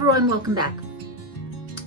everyone, welcome back.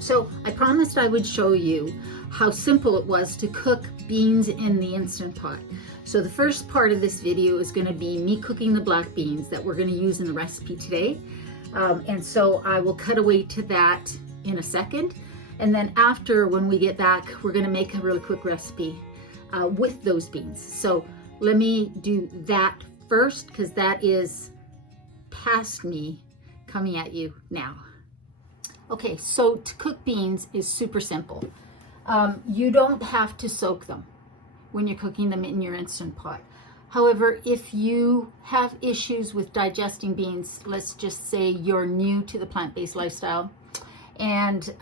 So I promised I would show you how simple it was to cook beans in the Instant Pot. So the first part of this video is going to be me cooking the black beans that we're going to use in the recipe today. And so I will cut away to that in a second. And then after, when we get back, we're going to make a really quick recipe with those beans. So let me do that first, because that is past me coming at you now. Okay, so to cook beans is super simple. You don't have to soak them when you're cooking them in your Instant Pot. However, if you have issues with digesting beans, let's just say you're new to the plant-based lifestyle, and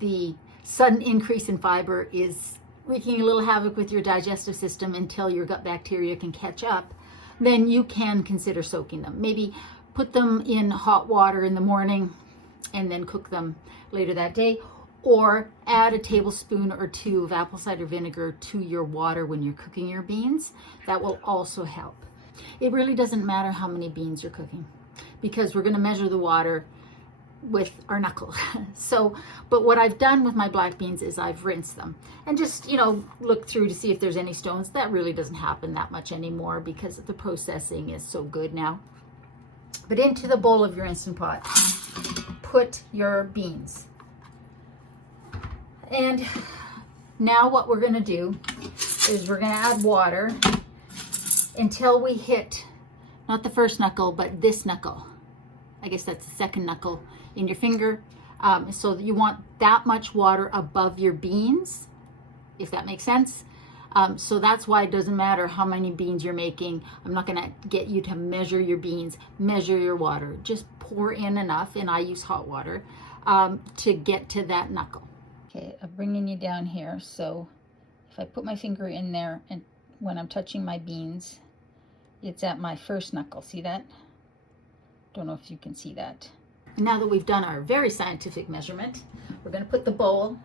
the sudden increase in fiber is wreaking a little havoc with your digestive system until your gut bacteria can catch up, then you can consider soaking them. Maybe put them in hot water in the morning and then cook them later that day, or add a tablespoon or two of apple cider vinegar to your water when you're cooking your beans. That will also help. It really doesn't matter how many beans you're cooking, because we're going to measure the water with our knuckle. But what I've done with my black beans is I've rinsed them and just, look through to see if there's any stones. That really doesn't happen that much anymore because the processing is so good now. But into the bowl of your Instant Pot, put your beans. And now what we're going to do is we're going to add water until we hit, not the first knuckle, but this knuckle. I guess that's the second knuckle in your finger. So you want that much water above your beans, if that makes sense. So that's why it doesn't matter how many beans you're making. I'm not going to get you to measure your beans, measure your water. Just pour in enough, and I use hot water, to get to that knuckle. Okay, I'm bringing you down here. So if I put my finger in there, and when I'm touching my beans, it's at my first knuckle. See that? Don't know if you can see that. Now that we've done our very scientific measurement, we're going to put the bowl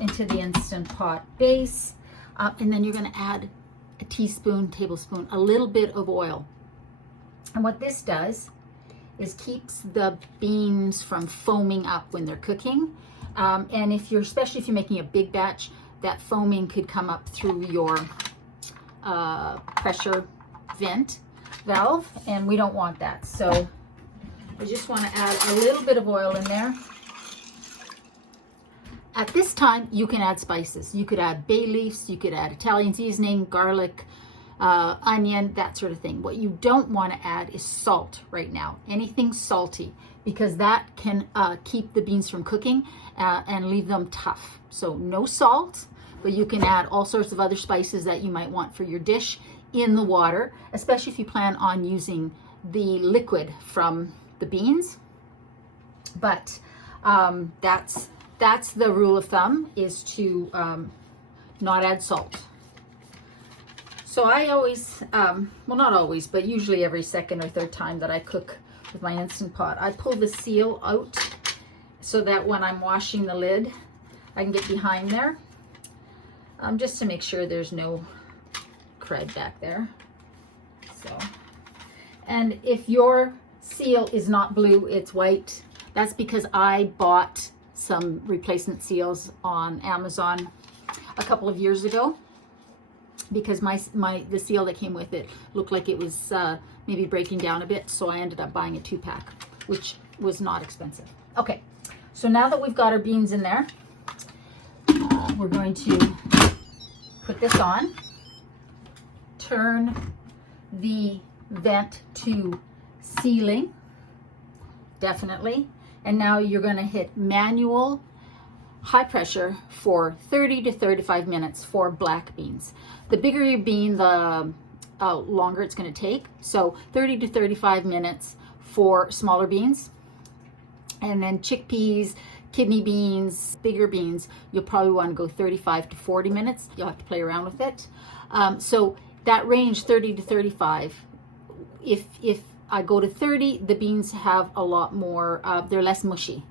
into the Instant Pot base. And then you're going to add a teaspoon, tablespoon, a little bit of oil. And what this does is keeps the beans from foaming up when they're cooking. And especially if you're making a big batch, that foaming could come up through your pressure vent valve, and we don't want that. So I just want to add a little bit of oil in there. At this time, you can add spices. You could add bay leaves, you could add Italian seasoning, garlic, onion, that sort of thing. What you don't want to add is salt right now, anything salty, because that can keep the beans from cooking and leave them tough. So no salt, but you can add all sorts of other spices that you might want for your dish in the water, especially if you plan on using the liquid from the beans. But that's the rule of thumb, is to not add salt. So I always, well, not always, but usually every second or third time that I cook with my Instant Pot, I pull the seal out so that when I'm washing the lid, I can get behind there, just to make sure there's no crud back there. So, and if your seal is not blue, it's white, that's because I bought some replacement seals on Amazon a couple of years ago, because the seal that came with it looked like it was maybe breaking down a bit, so I ended up buying a 2-pack, which was not expensive. Okay, so now that we've got our beans in there, we're going to put this on, turn the vent to sealing, definitely. And now you're going to hit manual high pressure for 30 to 35 minutes for black beans. The bigger your bean, the longer it's going to take. So 30 to 35 minutes for smaller beans. And then chickpeas, kidney beans, bigger beans, you'll probably want to go 35 to 40 minutes. You'll have to play around with it. So that range, 30 to 35, if I go to 30, the beans have a lot more, they're less mushy.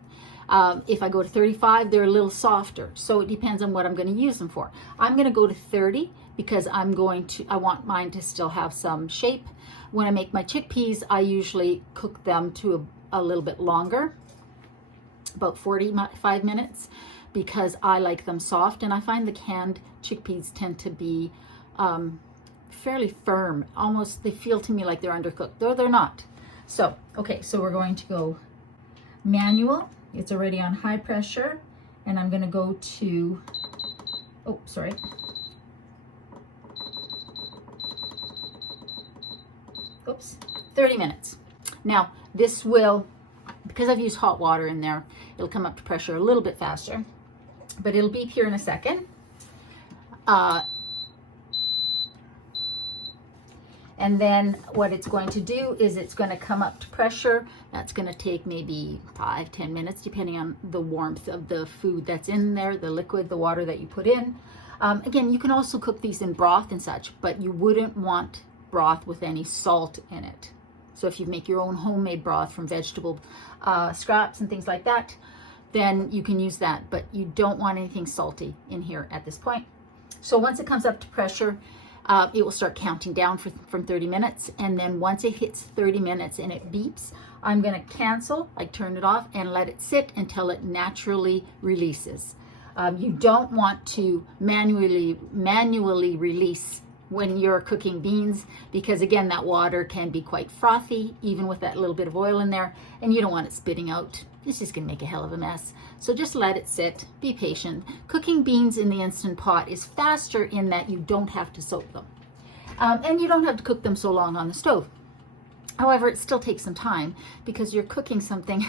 If I go to 35, they're a little softer. So it depends on what I'm going to use them for. I'm going to go to 30 because I want mine to still have some shape. When I make my chickpeas, I usually cook them to a little bit longer. about 45 minutes, because I like them soft, and I find the canned chickpeas tend to be fairly firm. Almost, they feel to me like they're undercooked, though they're not. So, okay, so we're going to go manual. It's already on high pressure, and I'm going to go to, oh, sorry. Oops, 30 minutes. Now, this will, because I've used hot water in there, it'll come up to pressure a little bit faster, but it'll beep here in a second. And then what it's going to do is it's going to come up to pressure. That's going to take maybe 5-10 minutes, depending on the warmth of the food that's in there, the liquid, the water that you put in. Again, you can also cook these in broth and such, but you wouldn't want broth with any salt in it. So if you make your own homemade broth from vegetable scraps and things like that, then you can use that, but you don't want anything salty in here at this point. So once it comes up to pressure, it will start counting down from 30 minutes. And then once it hits 30 minutes and it beeps, I'm going to cancel, like turn it off, and let it sit until it naturally releases. You don't want to manually release when you're cooking beans, because again, that water can be quite frothy, even with that little bit of oil in there, and you don't want it spitting out. It's just gonna make a hell of a mess. So just let it sit, be patient. Cooking beans in the Instant Pot is faster in that you don't have to soak them. And you don't have to cook them so long on the stove. However, it still takes some time because you're cooking something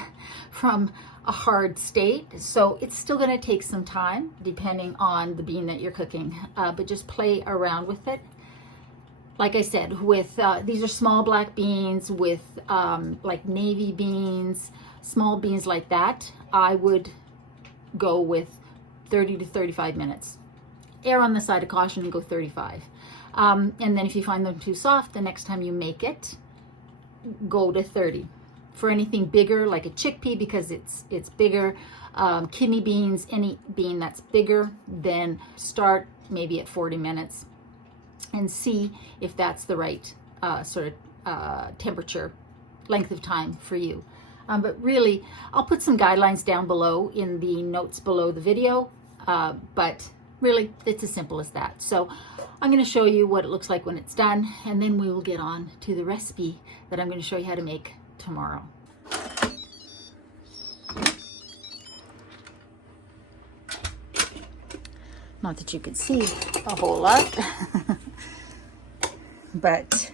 from a hard state. So it's still gonna take some time depending on the bean that you're cooking, but just play around with it. Like I said, with these are small black beans, with like navy beans, small beans like that, I would go with 30 to 35 minutes. Err on the side of caution and go 35. And then if you find them too soft, the next time you make it, go to 30. For anything bigger, like a chickpea, because it's bigger, kidney beans, any bean that's bigger, then start maybe at 40 minutes and see if that's the right sort of temperature, length of time for you. But really, I'll put some guidelines down below in the notes below the video, but really, it's as simple as that. So I'm going to show you what it looks like when it's done, and then we will get on to the recipe that I'm going to show you how to make tomorrow. Not that you can see a whole lot, but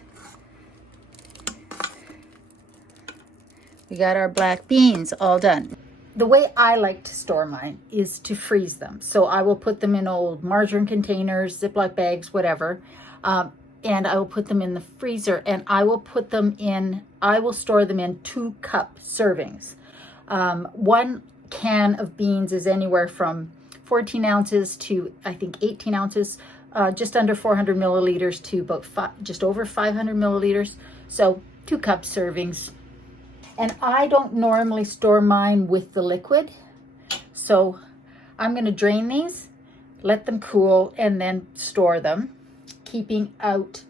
we got our black beans all done. The way I like to store mine is to freeze them. So I will put them in old margarine containers, Ziploc bags, whatever, and I will put them in the freezer, and I will store them in 2-cup servings. 1 can of beans is anywhere from 14 ounces to, I think, 18 ounces, just under 400 milliliters to about just over 500 milliliters. So 2-cup servings. And I don't normally store mine with the liquid. So I'm going to drain these, let them cool, and then store them, keeping out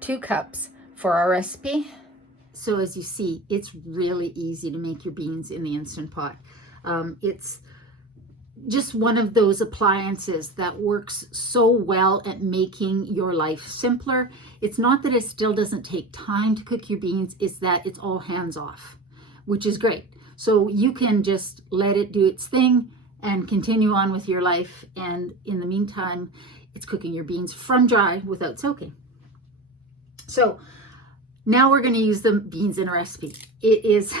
2 cups for our recipe. So as you see, it's really easy to make your beans in the Instant Pot. It's just one of those appliances that works so well at making your life simpler. It's not that it still doesn't take time to cook your beans, it's that it's all hands off, which is great. So you can just let it do its thing and continue on with your life. And in the meantime, it's cooking your beans from dry without soaking. So now we're going to use the beans in a recipe. It is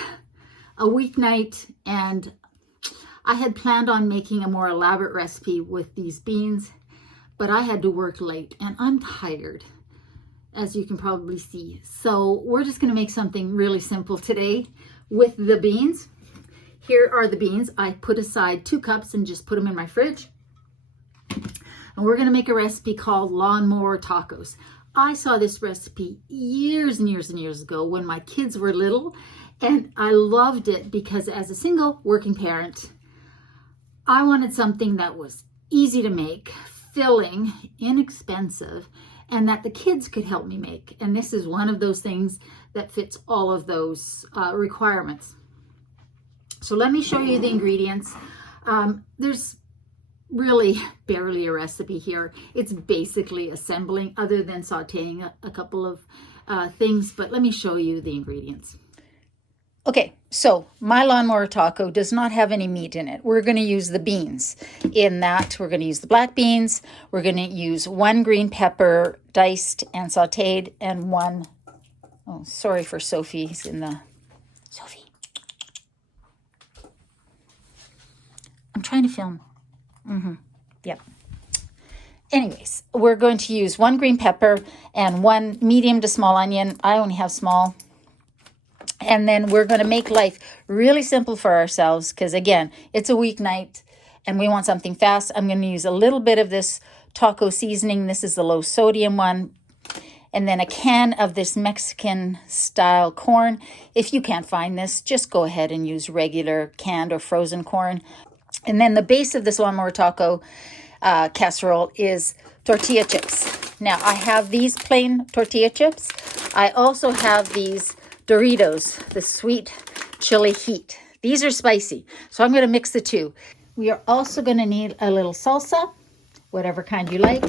a weeknight, and I had planned on making a more elaborate recipe with these beans, but I had to work late and I'm tired, as you can probably see. So we're just going to make something really simple today with the beans. Here are the beans. I put aside 2 cups and just put them in my fridge. And we're going to make a recipe called Lawnmower tacos. I saw this recipe years and years and years ago when my kids were little, and I loved it because as a single working parent, I wanted something that was easy to make, filling, inexpensive, and that the kids could help me make. And this is one of those things that fits all of those requirements. So let me show you the ingredients. There's really barely a recipe here. It's basically assembling, other than sauteing a couple of things, but let me show you the ingredients. Okay, so my lawnmower taco does not have any meat in it. We're going to use the beans. In that, we're going to use the black beans. We're going to use 1 green pepper diced and sauteed, and 1, oh, sorry for Sophie's in the, Sophie. I'm trying to film. Yep. Anyways, we're going to use 1 green pepper and 1 medium to small onion. I only have small. And then we're going to make life really simple for ourselves because, again, it's a weeknight and we want something fast. I'm going to use a little bit of this taco seasoning. This is the low sodium one. And then a can of this Mexican style corn. If you can't find this, just go ahead and use regular canned or frozen corn. And then the base of this lawnmower taco casserole is tortilla chips. Now, I have these plain tortilla chips. I also have these Doritos, the sweet chili heat. These are spicy, so I'm going to mix the two. We are also going to need a little salsa, whatever kind you like,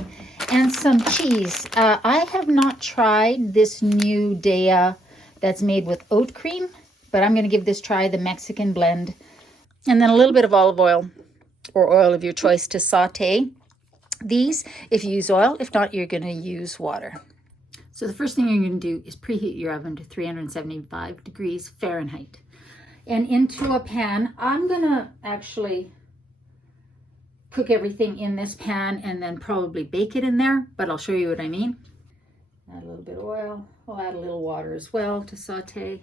and some cheese. I have not tried this new Daya that's made with oat cream, but I'm going to give this try, the Mexican blend. And then a little bit of olive oil or oil of your choice to saute these. If you use oil, if not, you're going to use water. So the first thing you're going to do is preheat your oven to 375 degrees Fahrenheit. And into a pan, I'm going to actually cook everything in this pan and then probably bake it in there, but I'll show you what I mean. Add a little bit of oil. I'll add a little water as well to saute.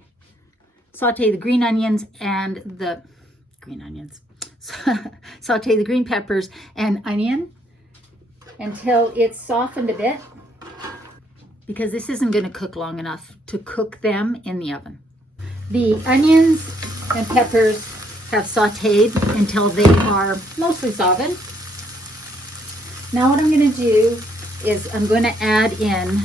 Saute the green onions and the saute the green peppers and onion until it's softened a bit, because this isn't going to cook long enough to cook them in the oven. The onions and peppers have sauteed until they are mostly softened. Now what I'm going to do is I'm going to add in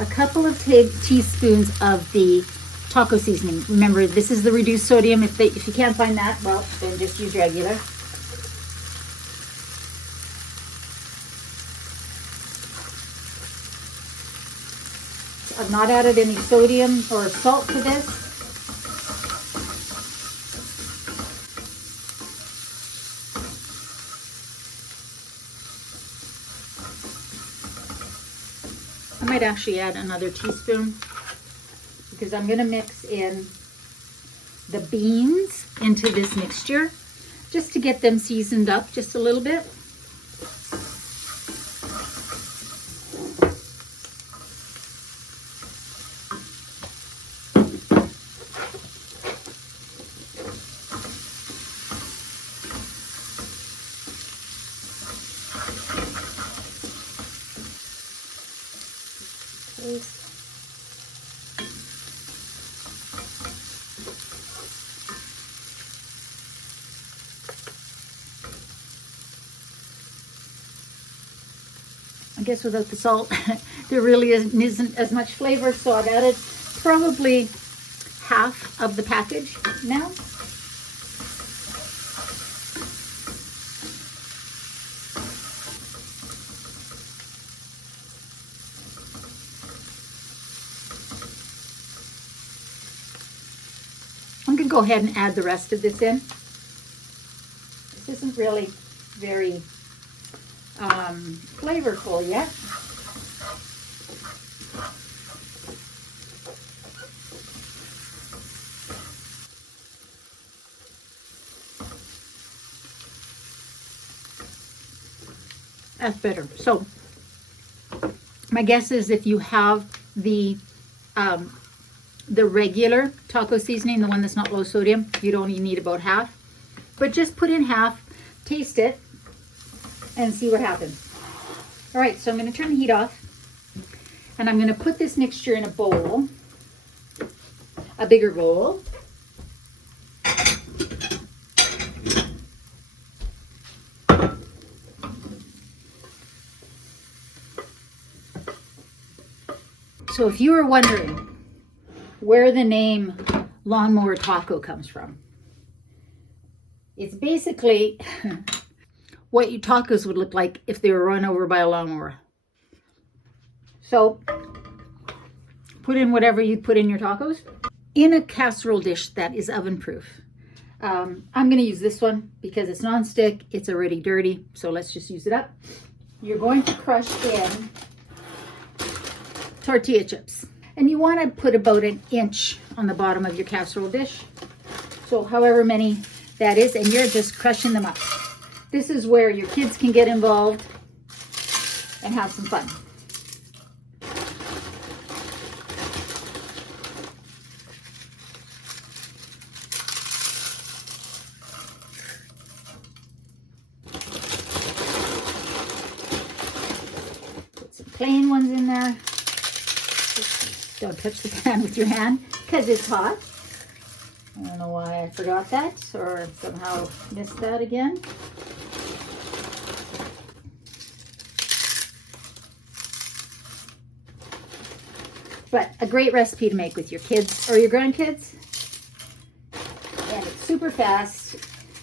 a couple of teaspoons of the taco seasoning. Remember, this is the reduced sodium. If you can't find that, well, then just use regular. I've not added any sodium or salt to this. I might actually add another teaspoon because I'm going to mix in the beans into this mixture just to get them seasoned up just a little bit. I guess without the salt, there really isn't as much flavor, so I've added probably half of the package now. I'm going to go ahead and add the rest of this in. This isn't really very flavorful yet. That's better. So my guess is if you have the regular taco seasoning, the one that's not low sodium, you'd only need about half. But just put in half, taste it, and see what happens. All right, so I'm going to turn the heat off, and I'm going to put this mixture in a bowl, a bigger bowl. So if you were wondering where the name Lawnmower Taco comes from, It's basically what your tacos would look like if they were run over by a lawnmower. So put in whatever you put in your tacos in a casserole dish that is oven proof. I'm going to use this one because it's nonstick. It's already dirty, so let's just use it up. You're going to crush in tortilla chips. And you want to put about an inch on the bottom of your casserole dish. So however many that is, and you're just crushing them up. This is where your kids can get involved and have some fun. Put some plain ones in there. Don't touch the pan with your hand because it's hot. I don't know why I forgot that or somehow missed that again. But a great recipe to make with your kids or your grandkids. And it's super fast.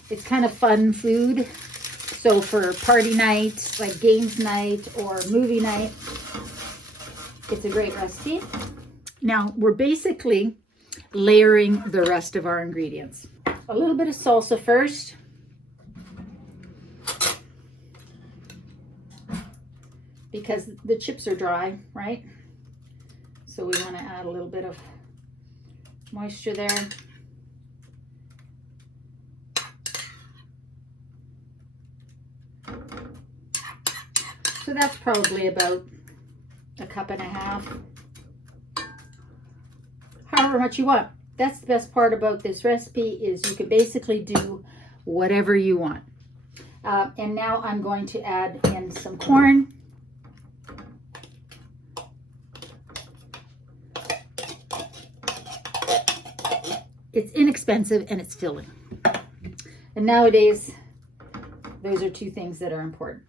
It's kind of fun food. So for party night, like games night or movie night, it's a great recipe. Now we're basically layering the rest of our ingredients. A little bit of salsa first. Because the chips are dry, right? So we want to add a little bit of moisture there. So that's probably about a cup and a half. However much you want. That's the best part about this recipe is you can basically do whatever you want. And now I'm going to add in some corn. It's inexpensive and it's filling. And nowadays, those are two things that are important.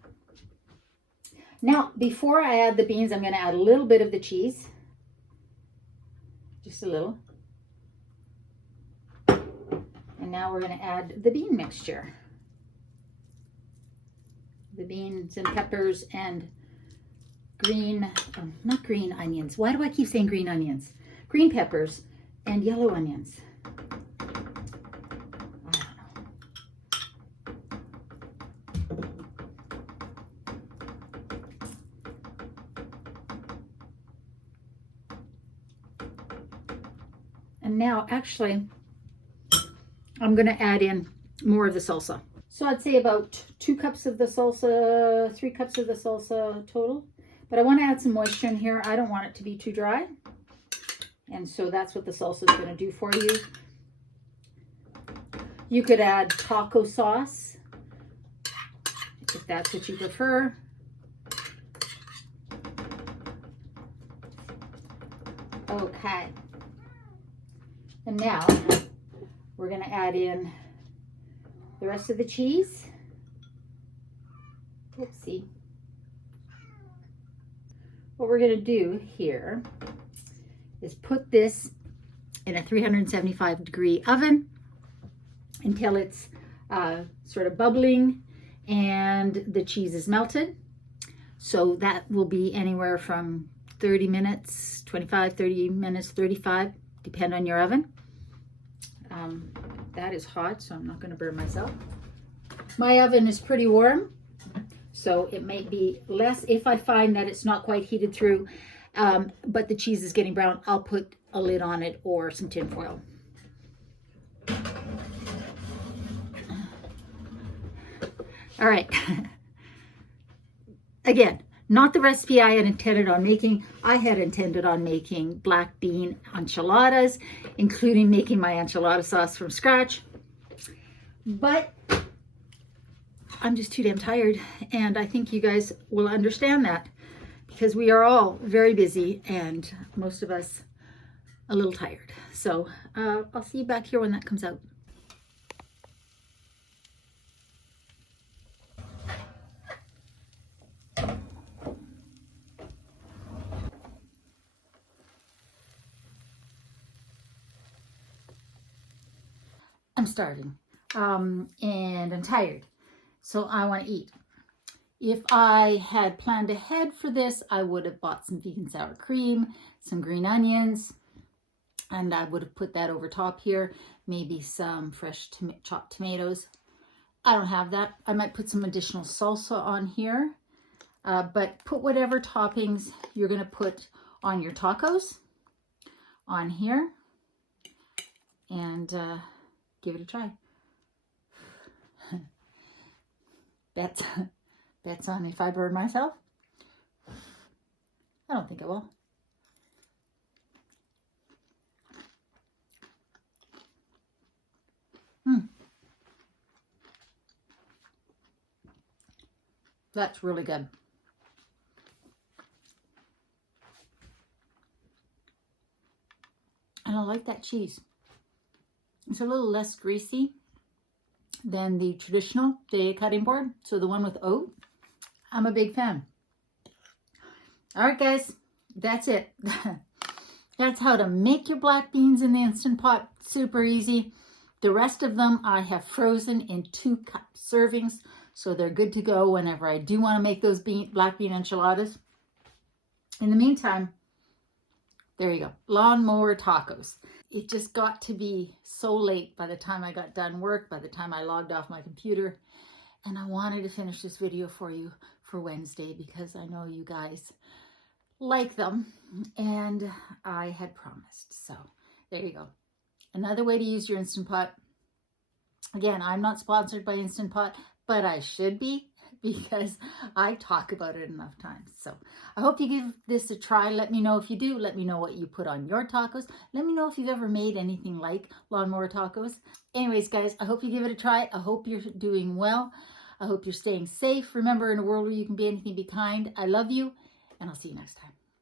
Now, before I add the beans, I'm going to add a little bit of the cheese. Just a little. And now we're going to add the bean mixture. The beans and peppers and not green onions. Why do I keep saying green onions? Green peppers and yellow onions. I don't know. And now, actually, I'm going to add in more of the salsa. So I'd say about 2 cups of the salsa, 3 cups of the salsa total. But I want to add some moisture in here. I don't want it to be too dry. And so that's what the salsa is going to do for you. You could add taco sauce if that's what you prefer. Okay. And now we're going to add in the rest of the cheese. Oopsie. What we're going to do here is put this in a 375-degree oven until it's sort of bubbling and the cheese is melted. So that will be anywhere from 30 minutes, 25, 30 minutes, 35, depend on your oven. That is hot, so I'm not going to burn myself. My oven is pretty warm, so it may be less. If I find that it's not quite heated through, but the cheese is getting brown, I'll put a lid on it or some tin foil. All right. Again, not the recipe I had intended on making. I had intended on making black bean enchiladas, including making my enchilada sauce from scratch. But I'm just too damn tired, and I think you guys will understand that because we are all very busy and most of us a little tired. So I'll see you back here when that comes out. I'm starving. and I'm tired, so I want to eat. If I had planned ahead for this, I would have bought some vegan sour cream, some green onions, and I would have put that over top here. Maybe some fresh chopped tomatoes. I don't have that. I might put some additional salsa on here. But put whatever toppings you're going to put on your tacos on here. And give it a try. Bets on if I burn myself. I don't think I will. That's really good. And I like that cheese. It's a little less greasy than the traditional day cutting board. So the one with oat, I'm a big fan. All right, guys, that's it. That's how to make your black beans in the Instant Pot. Super easy. The rest of them I have frozen in 2-cup servings, so they're good to go whenever I do want to make those black bean enchiladas. In the meantime, there you go. Lawnmower tacos. It just got to be so late by the time I got done work, by the time I logged off my computer. And I wanted to finish this video for you for Wednesday because I know you guys like them. And I had promised. So there you go. Another way to use your Instant Pot. Again, I'm not sponsored by Instant Pot, but I should be, because I talk about it enough times. So I hope you give this a try. Let me know if you do. Let me know what you put on your tacos. Let me know if you've ever made anything like Lawnmower tacos. Anyways, guys, I hope you give it a try. I hope you're doing well. I hope you're staying safe. Remember, in a world where you can be anything, be kind. I love you, and I'll see you next time.